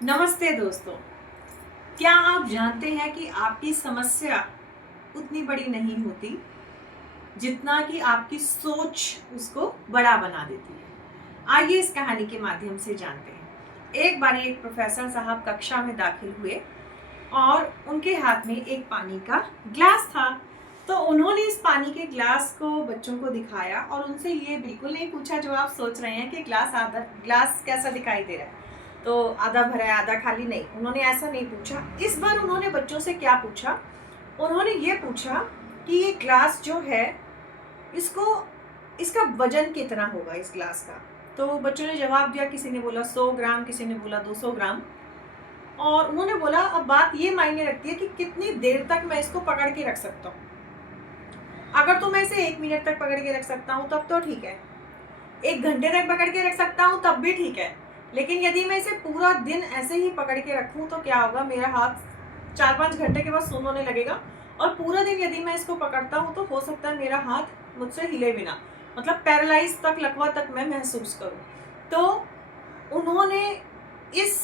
नमस्ते दोस्तों। क्या आप जानते हैं कि आपकी समस्या उतनी बड़ी नहीं होती जितना कि आपकी सोच उसको बड़ा बना देती है। आइए इस कहानी के माध्यम से जानते हैं। एक बार एक प्रोफेसर साहब कक्षा में दाखिल हुए और उनके हाथ में एक पानी का ग्लास था। तो उन्होंने इस पानी के ग्लास को बच्चों को दिखाया और उनसे ये बिल्कुल नहीं पूछा जो आप सोच रहे हैं कि ग्लास कैसा दिखाई दे रहा है, तो आधा भरा है आधा खाली, नहीं, उन्होंने ऐसा नहीं पूछा। इस बार उन्होंने बच्चों से क्या पूछा, उन्होंने ये पूछा कि ये ग्लास जो है इसको इसका वजन कितना होगा इस ग्लास का। तो बच्चों ने जवाब दिया, किसी ने बोला 100 ग्राम, किसी ने बोला 200 ग्राम। और उन्होंने बोला अब बात ये मायने रखती है कि कितनी देर तक मैं इसको पकड़ के रख सकता हूँ। अगर तो मैं इसे 1 मिनट तक पकड़ के रख सकता हूँ तब तो ठीक है, 1 घंटे तक पकड़ के रख सकता हूँ तब भी ठीक है, लेकिन यदि मैं इसे पूरा दिन ऐसे ही पकड़ के रखूँ तो क्या होगा, मेरा हाथ 4-5 घंटे के बाद सुन्न होने लगेगा। और पूरा दिन यदि मैं इसको पकड़ता हूँ तो हो सकता है मेरा हाथ मुझसे हिले बिना, मतलब पैरालाइज तक, लकवा तक मैं महसूस करूँ। तो उन्होंने इस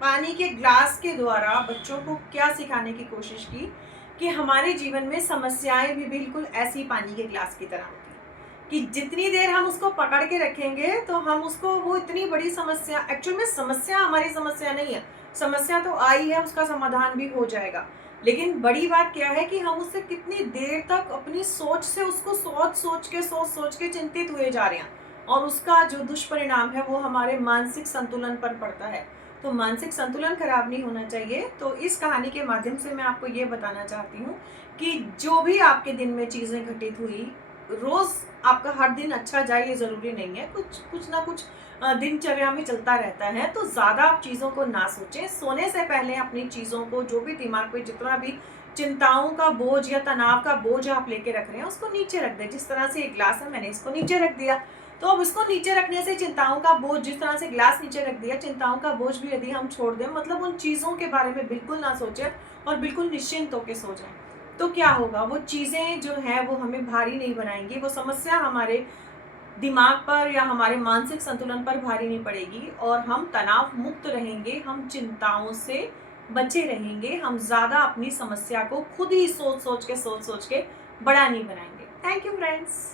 पानी के ग्लास के द्वारा बच्चों को क्या सिखाने की कोशिश की कि हमारे जीवन में समस्याएं भी बिल्कुल ऐसी पानी के ग्लास की तरह होती हैं कि जितनी देर हम उसको पकड़ के रखेंगे तो हम उसको, वो इतनी बड़ी समस्या, एक्चुअल में समस्या हमारी समस्या नहीं है, समस्या तो आई है, उसका समाधान भी हो जाएगा। लेकिन बड़ी बात क्या है कि हम उससे कितनी देर तक अपनी सोच से उसको सोच के चिंतित हुए जा रहे हैं, और उसका जो दुष्परिणाम है वो हमारे मानसिक संतुलन पर पड़ता है। तो मानसिक संतुलन खराब नहीं होना चाहिए। तो इस कहानी के माध्यम से मैं आपको ये बताना चाहती हूँ कि जो भी आपके दिन में चीज़ें घटित हुई, रोज़ आपका हर दिन अच्छा जाए ये ज़रूरी नहीं है, कुछ कुछ ना कुछ दिनचर्या में चलता रहता है। तो ज़्यादा आप चीज़ों को ना सोचें, सोने से पहले अपनी चीज़ों को, जो भी दिमाग पे जितना भी चिंताओं का बोझ या तनाव का बोझ आप लेके रख रहे हैं उसको नीचे रख दें। जिस तरह से एक ग्लास है, मैंने इसको नीचे रख दिया, तो अब इसको नीचे रखने से चिंताओं का बोझ, जिस तरह से ग्लास नीचे रख दिया, चिंताओं का बोझ भी यदि हम छोड़ दें, मतलब उन चीज़ों के बारे में बिल्कुल ना सोचें और बिल्कुल निश्चिंत होकर सो जाएं, तो क्या होगा, वो चीज़ें जो हैं वो हमें भारी नहीं बनाएंगी, वो समस्या हमारे दिमाग पर या हमारे मानसिक संतुलन पर भारी नहीं पड़ेगी और हम तनाव मुक्त रहेंगे, हम चिंताओं से बचे रहेंगे, हम ज़्यादा अपनी समस्या को खुद ही सोच सोच के बड़ा नहीं बनाएंगे। Thank you friends.